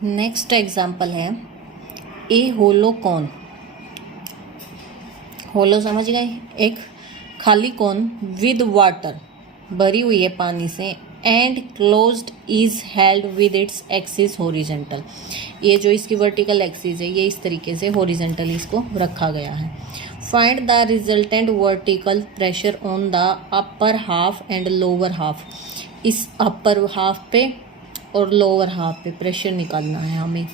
Next example है a hollow cone. होलो समझ गए, एक खाली कॉन विद वाटर, भरी हुई है पानी से, and closed is held with its axis horizontal. ये जो इसकी वर्टिकल एक्सिस है ये इस तरीके से हॉरिजेंटली इसको रखा गया है। Find the resultant vertical pressure on the upper half and lower half. इस अपर हाफ पे और लोअर हाफ पे प्रेशर निकालना है हमें।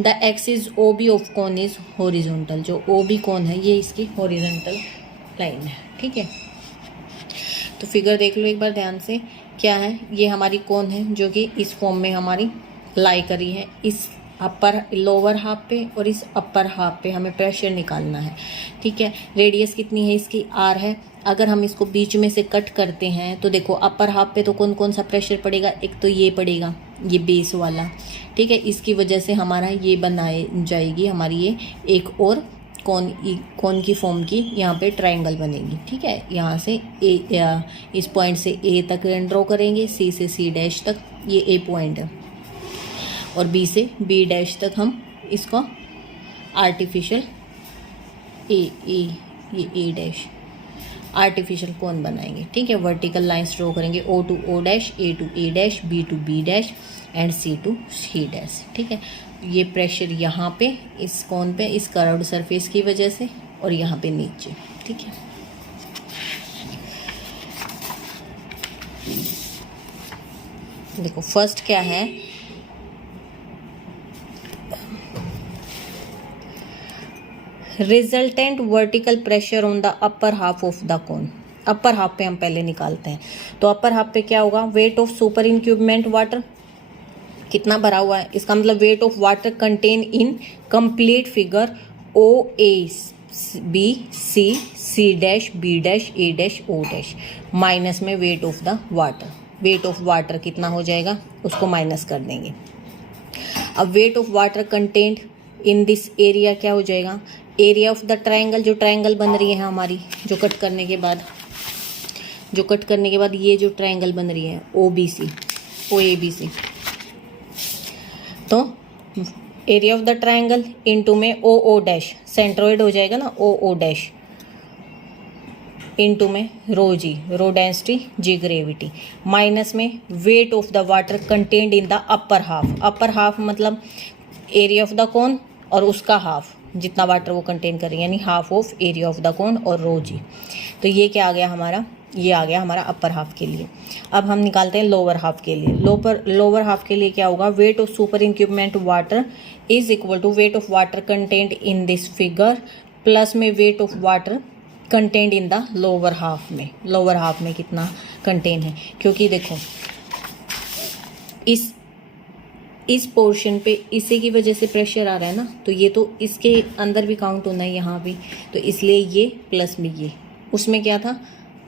The axis O B of cone is horizontal. जो ओ बी कॉन है ये इसकी हॉरिजॉन्टल लाइन है, ठीक है। तो फिगर देख लो एक बार ध्यान से, क्या है, ये हमारी कॉन है जो कि इस फॉर्म में हमारी लाई करी है। इस अपर लोअर हाफ पे और इस अपर हाफ पे हमें प्रेशर निकालना है, ठीक है। रेडियस कितनी है इसकी, आर है। अगर हम इसको बीच में से कट करते हैं तो देखो अपर हाफ पे तो कौन कौन सा प्रेशर पड़ेगा, एक तो ये पड़ेगा, ये बेस वाला, ठीक है। इसकी वजह से हमारा ये बनाए जाएगी हमारी ये एक और कौन की फॉर्म की यहाँ पे ट्रायंगल बनेगी, ठीक है। यहाँ से ए, इस पॉइंट से ए तक ड्रॉ करेंगे, सी से सी डैश तक, ये ए पॉइंट है, और बी से बी डैश तक हम इसको आर्टिफिशियल ए डैश आर्टिफिशियल कौन बनाएंगे, ठीक है। वर्टिकल लाइंस ड्रॉ करेंगे, O to O dash, A to A dash, B to B dash and C to C dash, ठीक है। ये प्रेशर यहाँ पे इस कौन पे, इस कर्व्ड सरफेस की वजह से, और यहाँ पे नीचे, ठीक है। देखो फर्स्ट क्या है, resultant vertical pressure on the upper half of the cone. Upper half पे हम पहले निकालते हैं, तो अपर हाफ पे क्या होगा, weight of super incumbent water, कितना भरा हुआ है, इसका मतलब weight of water content in complete figure O A B C C dash B dash A dash O dash, minus में weight of the water. Weight of water कितना हो जाएगा उसको माइनस कर देंगे। अब weight of water content in this area क्या हो जाएगा, एरिया ऑफ द ट्रायंगल, जो ट्रायंगल बन रही है हमारी, जो कट करने के बाद ये जो ट्रायंगल बन रही है O B C, O A B सी, तो area of the triangle into में ओ ओ डैश, सेंट्रोइड हो जाएगा ना, ओ ओ डैश, इनटू में रो जी, रो डेंसिटी जी ग्रेविटी, माइनस में weight of the water contained in the upper half. Upper half मतलब area of the cone और उसका हाफ, जितना वाटर वो कंटेन कर रही है, यानी half of area of the cone और रो जी। तो ये क्या आ गया हमारा, ये आ गया हमारा अपर हाफ के लिए। अब हम निकालते हैं लोअर हाफ के लिए। लोअर हाफ के लिए क्या होगा, weight of super incumbent water is equal to weight of water content in this figure plus में weight of water content in the lower half में। लोअर हाफ में कितना कंटेन है, क्योंकि देखो इस पोर्शन पे इसी की वजह से प्रेशर आ रहा है ना, तो ये तो इसके अंदर भी काउंट होना है यहाँ भी, तो इसलिए ये प्लस में ये, उसमें क्या था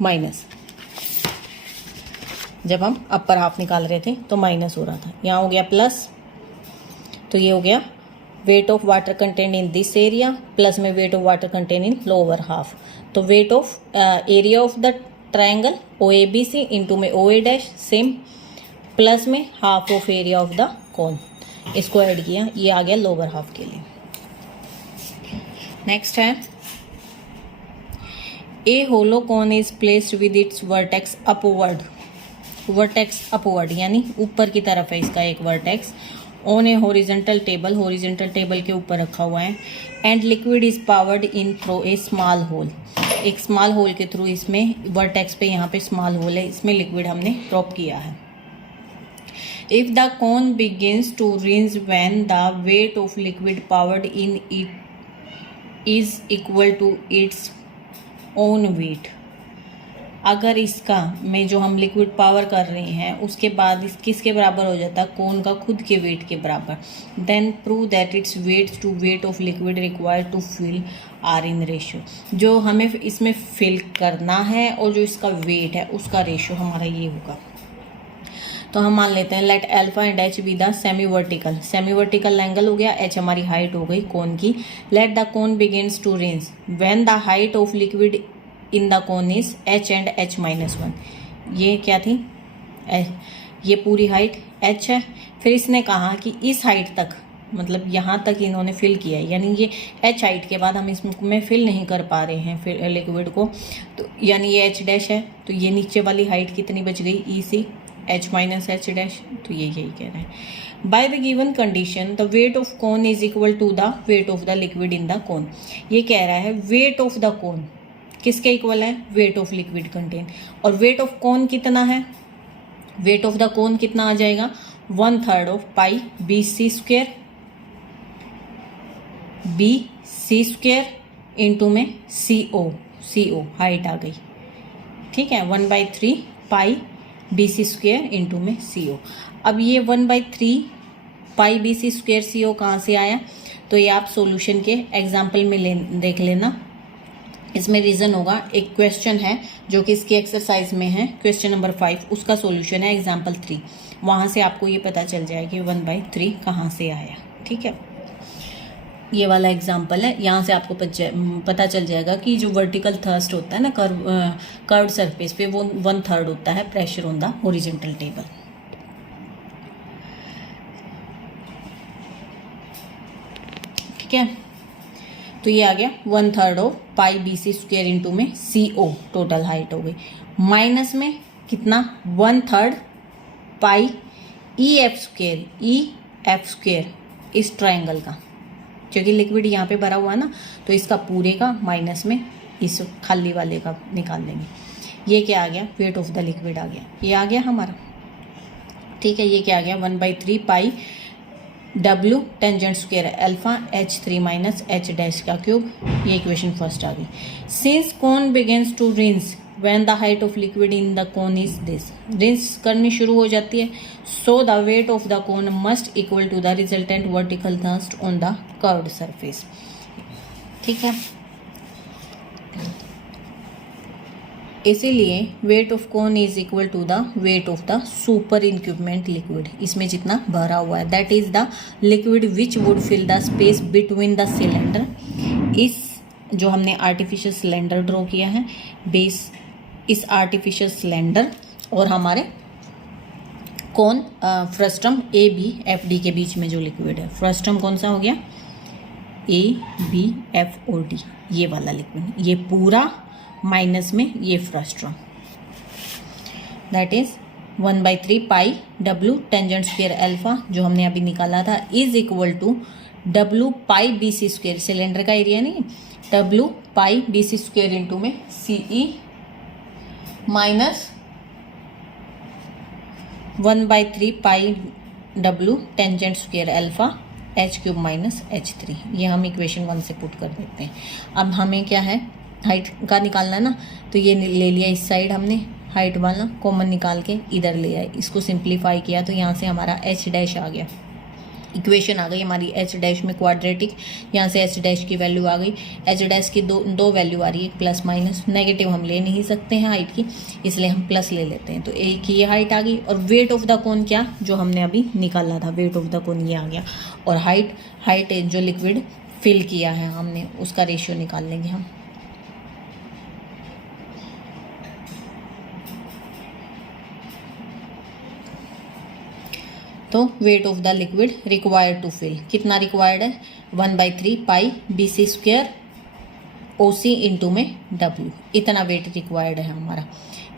माइनस। जब हम अपर हाफ निकाल रहे थे तो माइनस हो रहा था, यहाँ हो गया प्लस, तो ये हो गया weight of water content in this area plus में weight of water content in lower half. तो weight of area of the triangle O A B C into में O A dash same, plus में half of area of the cone, इसको add किया, ये आ गया lower half के लिए। नेक्स्ट है a hollow cone is placed with its vertex upward. Vertex upward यानी ऊपर की तरफ है इसका एक vertex, on a horizontal table, horizontal table के ऊपर रखा हुआ है, and liquid is poured in through a small hole. एक स्मॉल होल के थ्रू इसमें वर्टेक्स पे यहाँ पे स्मॉल होल है, इसमें लिक्विड हमने ड्रॉप किया है। If the cone begins to rinse when the weight of liquid powered in it is equal to its own weight, अगर इसका में जो हम लिक्विड पावर कर रहे हैं उसके बाद इस किसके बराबर हो जाता है, कोन का खुद के वेट के बराबर, then prove that its weight to weight of liquid required to fill are in ratio. जो हमें इसमें फिल करना है और जो इसका वेट है उसका रेशियो हमारा ये होगा। तो हम मान लेते हैं let alpha and h be the semi vertical angle हो गया, एच हमारी हाइट हो गई कोन की। Let the cone begins to range when the height of liquid in the cone is h and h minus 1। ये क्या थी, ये पूरी हाइट एच है, फिर इसने कहा कि इस हाइट तक, मतलब यहाँ तक इन्होंने फिल किया है, यानी ये h हाइट के बाद हम इसमें फिल नहीं कर पा रहे हैं फिर लिक्विड को, तो यानी ये h डैश है, तो ये नीचे वाली हाइट कितनी बच गई, E C h minus h dash, तो ये यही कह रहे हैं। By the given condition the weight of cone is equal to the weight of the liquid in the cone. ये कह रहा है वेट ऑफ द कोन किसके इक्वल है, वेट ऑफ लिक्विड कंटेन, और वेट ऑफ कोन कितना है, वेट ऑफ द कोन कितना आ जाएगा, 1/3 of pi B C square, B C square into में सी ओ हाइट आ गई, ठीक है, 1/3 pi B C square into में सी ओ। अब ये 1/3 पाई बी सी स्क्वेयर सी ओ कहाँ से आया, तो ये आप सॉल्यूशन के एग्जाम्पल में देख लेना, इसमें रीज़न होगा। एक क्वेश्चन है जो कि इसकी एक्सरसाइज में है, क्वेश्चन नंबर 5, उसका सॉल्यूशन है एग्जाम्पल 3, वहाँ से आपको ये पता चल जाएगा कि 1/3 कहाँ से आया, ठीक है। ये वाला एग्जाम्पल है, यहाँ से आपको पता चल जाएगा कि जो वर्टिकल थर्स्ट होता है ना कर्व्ड सरफेस पे, वो 1/3 होता है pressure on the horizontal table. ठीक है, तो ये आ गया 1/3 of pi B C square into में सी ओ, टोटल हाइट हो गई, माइनस में कितना 1/3 पाई ई एफ स्क्वेयर इस ट्रायंगल का, क्योंकि लिक्विड यहाँ पे भरा हुआ है ना, तो इसका पूरे का माइनस में इस खाली वाले का निकाल देंगे। ये क्या आ गया, वेट ऑफ द लिक्विड आ गया, ये आ गया हमारा, ठीक है। ये क्या आ गया 1/3 pi W tangent square alpha H3 minus H dash का क्यूब, ये इक्वेशन फर्स्ट आ गई। Since cone begins to rinse when the height of liquid in the cone is this, rinse करनी शुरू हो जाती है, so the weight of the cone must equal to the resultant vertical thrust on the curved surface, ठीक है। इसीलिए weight of cone is equal to the weight of the superincumbent liquid, इसमें जितना भरा हुआ है, that is the liquid which would fill the space between the cylinder. इस जो हमने आर्टिफिशियल सिलेंडर ड्रॉ किया है, बेस इस आर्टिफिशियल सिलेंडर और हमारे cone frustum A B F D के बीच में जो लिक्विड है, फ्रस्टम कौन सा हो गया, ए बी एफ और डी, ये वाला लिक्विड, ये पूरा माइनस में ये frustum, that is 1/3 pi W tangent square alpha जो हमने अभी निकाला था is equal to W pi B C square, cylinder का एरिया नहीं, W pi B C square into में C E minus 1/3 pi W tangent square alpha H³ minus H3, ये हम इक्वेशन 1 से पुट कर देते हैं। अब हमें क्या है, हाइट का निकालना है ना, तो ये ले लिया इस साइड हमने, हाइट वाला कॉमन निकाल के इधर ले आए, इसको सिंप्लीफाई किया तो यहाँ से हमारा H डैश आ गया, इक्वेशन आ गई हमारी H डैश में क्वाड्रेटिक, यहाँ से H डैश की वैल्यू आ गई। H डैश की दो वैल्यू आ रही है, प्लस माइनस, नेगेटिव हम ले नहीं सकते हैं हाइट की, इसलिए हम प्लस ले लेते हैं, तो ए की ये हाइट आ गई। और वेट ऑफ द कोन क्या, जो हमने अभी निकाला था, वेट ऑफ द कोन ये आ गया, और हाइट जो लिक्विड फिल किया है हमने उसका रेशियो निकाल लेंगे हम। तो weight of the liquid required to fill कितना रिक्वायर्ड है, 1/3 pi B C square O C into में W, इतना वेट रिक्वायर्ड है हमारा।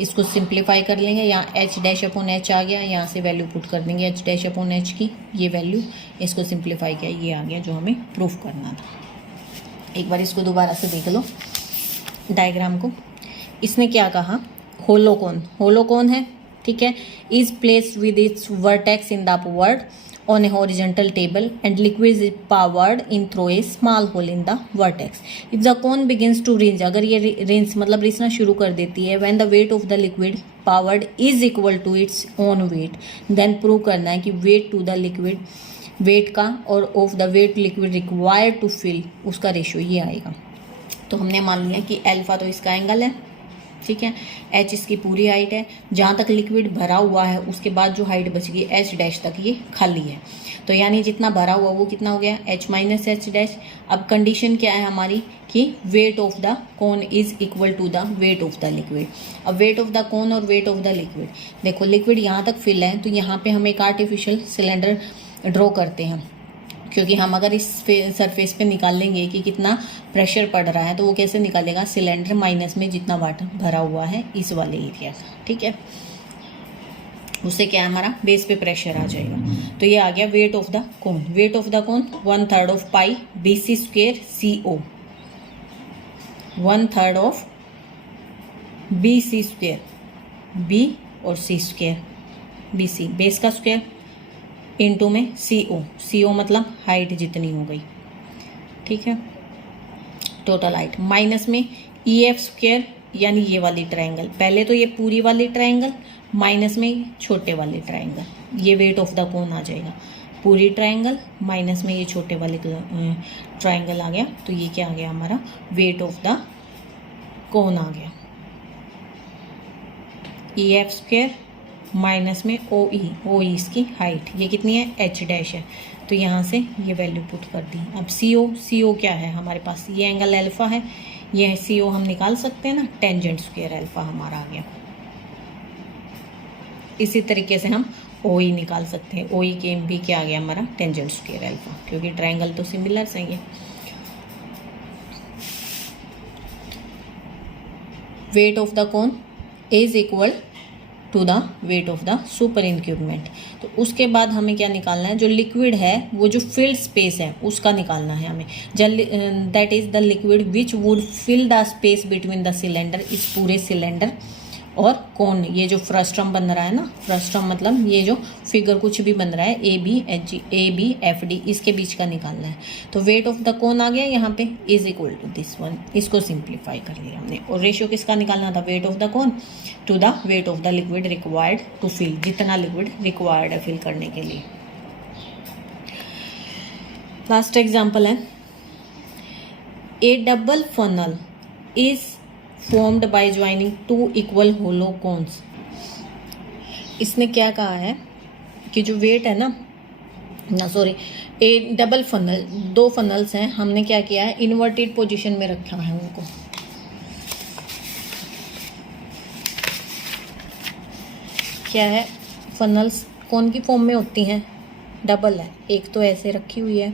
इसको सिंप्लीफाई कर लेंगे, यहाँ H डैश अपॉन H आ गया, यहाँ से वैल्यू पुट कर देंगे H डैश अपॉन H की, ये वैल्यू, इसको सिंप्लीफाई किया, ये आ गया जो हमें प्रूफ करना था। एक बार इसको दोबारा से देख लो डायग्राम को। इसने क्या कहा, होलोकोन है, ठीक है, is placed with its vertex in the upward on a horizontal table and liquid is poured in through a small hole in the vertex. If the cone begins to rinse, अगर ये rinse मतलब रिसना शुरू कर देती है, when the weight of the liquid poured is equal to its own weight, then prove करना है कि weight to the liquid, weight का और of the wait liquid required to fill, उसका रेशियो ये आएगा। तो हमने मान लिया कि अल्फा तो इसका एंगल है, ठीक है। h इसकी पूरी हाइट है, जहाँ तक लिक्विड भरा हुआ है उसके बाद जो हाइट बच गई h डैश तक ये खाली है। तो यानी जितना भरा हुआ वो कितना हो गया, h माइनस एच डैश। अब कंडीशन क्या है हमारी कि weight of the cone is equal to the weight of the liquid. अब वेट ऑफ द कोन और वेट ऑफ द लिक्विड, देखो लिक्विड यहाँ तक फिल है तो यहाँ पे हम एक आर्टिफिशियल सिलेंडर ड्रॉ करते हैं, क्योंकि हम अगर इस सरफेस पे निकाल लेंगे कि कितना प्रेशर पड़ रहा है तो वो कैसे निकालेगा, सिलेंडर माइनस में जितना वाटर भरा हुआ है इस वाले एरिया का, ठीक है। उससे क्या हमारा बेस पे प्रेशर आ जाएगा। तो ये आ गया weight of the cone. Wait of the cone 1/3 of pi BC square CO, 1/3 of BC square, B और C स्क्वेयर, BC बेस का स्क्वेयर इनटू में CO मतलब हाइट जितनी हो गई, ठीक है, टोटल हाइट, माइनस में EF स्क्वेयर यानी ये वाली ट्रायंगल, पहले तो ये पूरी वाली ट्रायंगल माइनस में छोटे वाले ट्रायंगल, ये वेट ऑफ द कोन आ जाएगा। पूरी ट्रायंगल माइनस में ये छोटे वाले ट्रायंगल आ गया, तो ये क्या आ गया हमारा वेट ऑफ द कोन आ गया। EF स्क्वेयर माइनस में OE इसकी हाइट, ये कितनी है h डैश है, तो यहाँ से ये वैल्यू पुट कर दी। अब CO क्या है हमारे पास, ये एंगल अल्फा है, ये CO हम निकाल सकते हैं ना, टेंजेंट स्क्वायर अल्फा हमारा आ गया। इसी तरीके से हम OE निकाल सकते हैं, OE के भी क्या आ गया हमारा टेंजेंट स्क्वायर अल्फा, क्योंकि ट्रायंगल तो सिमिलर से है। Weight of the cone is equal to the weight of the super incumbent. तो उसके बाद हमें क्या निकालना है, जो लिक्विड है वो जो फिल्ड स्पेस है उसका निकालना है हमें, that is the liquid which would fill the space between the cylinder, इस पूरे सिलेंडर और कोन। ये जो फ्रस्ट्रम बन रहा है ना, फ्रस्ट्रम मतलब ये जो फिगर कुछ भी बन रहा है ABFD इसके बीच का निकालना है। तो वेट ऑफ द कोन आ गया यहाँ पे is equal to this one, इसको सिंप्लीफाई कर लिया हमने। और रेशियो किसका निकालना था, weight of the cone to the weight of the liquid required to fill, जितना लिक्विड रिक्वायर्ड है फिल करने के लिए। लास्ट एग्जाम्पल है, a double funnel is formed by joining two equal hollow cones। इसने क्या कहा है कि जो वेट है ना सॉरी, ए डबल फनल, दो फनल्स हैं, हमने क्या किया है इन्वर्टेड पोजीशन में रखा है उनको। क्या है, फनल्स कौन की फॉर्म में होती हैं, डबल है, एक तो ऐसे रखी हुई है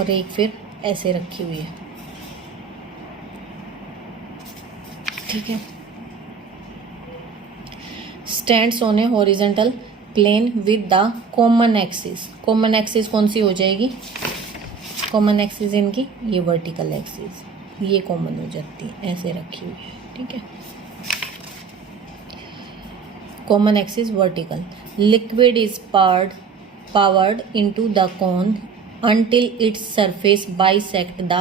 और एक फिर ऐसे रखी हुई है, ठीक है। Stands on a horizontal plane with the common axis. Common axis कौन सी हो जाएगी, कॉमन एक्सिस इनकी ये वर्टिकल एक्सिस, ये कॉमन हो जाती है, ऐसे रखी हुई है, ठीक है। Common axis vertical, liquid is powered into the cone until its surface bisect the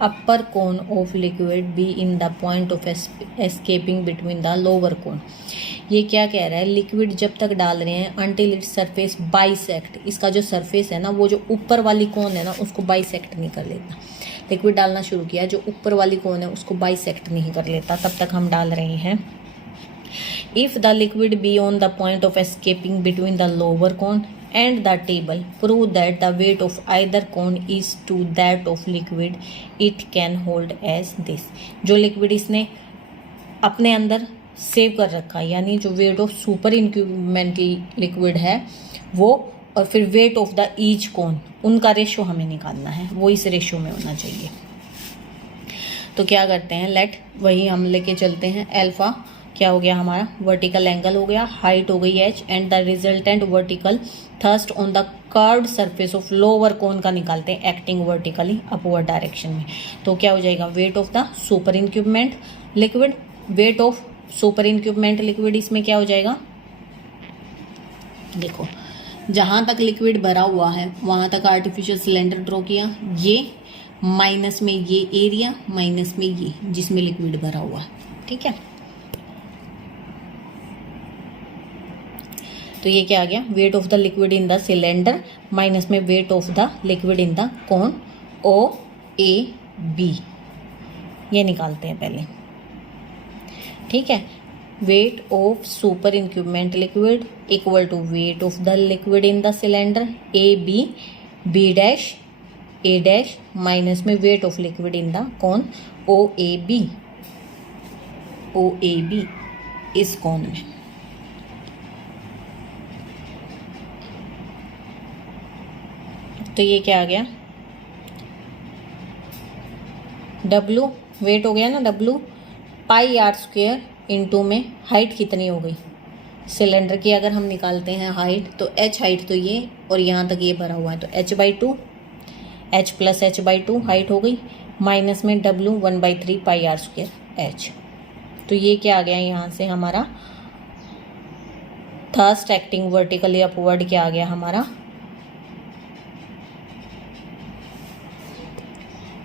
upper cone of liquid be in the point of escaping between the lower cone। ये क्या कह रहा है, लिक्विड जब तक डाल रहे हैं until its surface bisect, इसका जो सरफेस है ना वो जो ऊपर वाली कोन है ना उसको बाइसेक्ट नहीं कर लेता। लिक्विड डालना शुरू किया, जो ऊपर वाली कोन है उसको बाइसेक्ट नहीं कर लेता, तब तक हम डाल रहे हैं। If the liquid be on the point of escaping between the lower cone and the table, prove that the weight of either cone is to that of liquid it can hold as this। जो liquid इसने अपने अंदर save कर रखा है, यानी जो wait of super incumbent liquid है वो, और फिर वेट ऑफ द ईच कोन, उनका रेशो हमें निकालना है, वो इस रेशो में होना चाहिए। तो क्या करते हैं, लेट वही हम लेके चलते हैं, अल्फा क्या हो गया हमारा, वर्टिकल एंगल हो गया, हाइट हो गई h, and the resultant vertical thrust on the curved surface of lower cone का निकालते हैं एक्टिंग वर्टिकली अपवर्ड डायरेक्शन में। तो क्या हो जाएगा, weight of the super incumbent liquid, weight of super incumbent liquid, इसमें क्या हो जाएगा, देखो जहाँ तक लिक्विड भरा हुआ है वहाँ तक आर्टिफिशियल सिलेंडर ड्रॉ किया, ये माइनस में ये एरिया, माइनस में ये जिसमें लिक्विड भरा हुआ है, ठीक है। तो ये क्या आ गया, weight of the liquid in the cylinder minus में weight of the liquid in the cone OAB, ये निकालते हैं पहले। ठीक है। Weight of super incumbent liquid equal to weight of the liquid in the cylinder A B dash A dash minus में weight of liquid in the cone O A B इस कौन में। तो ये क्या आ गया, W वेट हो गया ना, W pi R square into में हाइट कितनी हो गई सिलेंडर की, अगर हम निकालते हैं हाइट तो h हाइट तो ये और यहाँ तक ये भरा हुआ है तो h/2 h plus h/2 height हो गई, माइनस में W 1/3 pi R square h। तो ये क्या आ गया यहाँ से हमारा थर्स्ट एक्टिंग वर्टिकली अपवर्ड क्या आ गया हमारा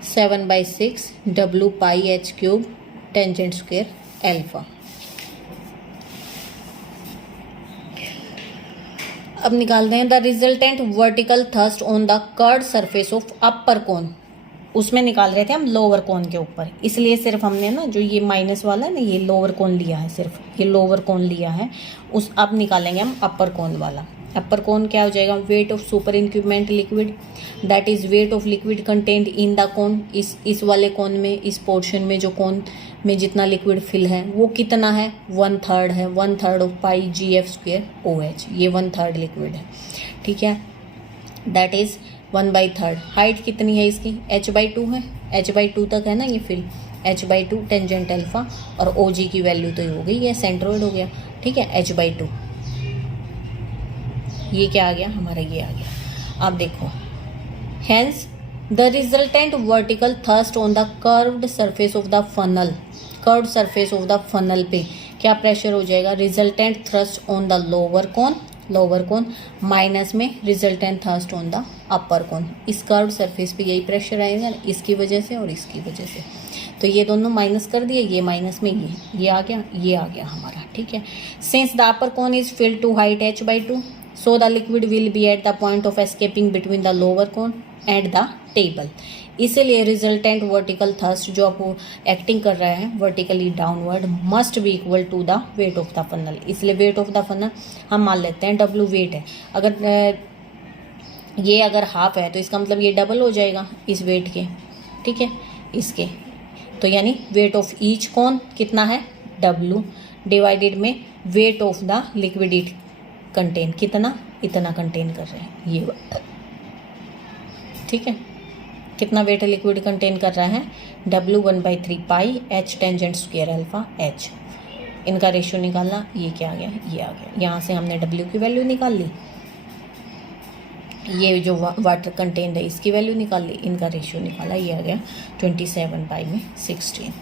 7/6 W pi h³ tangent square alpha. अब निकालते हैं the resultant vertical thrust on the curved surface of upper cone. उसमें निकाल रहे थे हम लोअर कोन के ऊपर, इसलिए सिर्फ हमने ना जो ये माइनस वाला है ना ये लोअर कोन लिया है, सिर्फ ये लोअर कोन लिया है। उस अब निकालेंगे हम अपर कोन वाला। अपर कोन क्या हो जाएगा, weight of super incumbent liquid that is weight of liquid content in the cone. इस वाले कोन में, इस पोर्शन में जो कोन में जितना लिक्विड फिल है वो कितना है, 1/3 है, 1/3 ऑफ पाई GF² OH, ये 1/3 लिक्विड है, ठीक है। That is 1/3। हाइट कितनी है इसकी, h/2 है, h/2 तक है ना ये फिल, h/2 टेंजेंट अल्फा, और OG की वैल्यू तो ये हो गई, ये सेंट्रोइड हो गया, ठीक है, h/2। ये क्या आ गया हमारा, ये आ गया। अब देखो, hence the resultant vertical thrust on the curved surface of the funnel, curved surface of the funnel पे क्या प्रेशर हो जाएगा, resultant thrust on the lower cone minus में resultant thrust on the upper cone. इस curved surface पे यही pressure आएगा इसकी वजह से और इसकी वजह से, तो ये दोनों माइनस कर दिए, ये माइनस में ये आ गया, ये आ गया हमारा, ठीक है। Since the upper cone is filled to height h/2 so the liquid will be at the point of escaping between the lower cone and the table। इसीलिए रिजल्टेंट वर्टिकल थर्स्ट जो आप एक्टिंग कर रहा है vertically downward must be equal to the weight of the funnel. इसलिए weight of the funnel हम मान लेते हैं W वेट है, अगर ये अगर हाफ है तो इसका मतलब ये डबल हो जाएगा इस वेट के, ठीक है, इसके। तो यानी वेट ऑफ ईच कौन कितना है, W डिवाइडेड में weight of the liquid it contain, कितना, इतना कंटेन कर रहे हैं ये, ठीक है। कितना वेट लिक्विड कंटेन कर रहा है, W 1/3 पाई H tangent square alpha H। इनका रेशियो निकालना, ये क्या आ गया, ये आ गया। यहाँ से हमने W की वैल्यू निकाल ली, ये जो वाटर कंटेन है इसकी वैल्यू निकाल ली, इनका रेशियो निकाला, ये आ गया 27/16।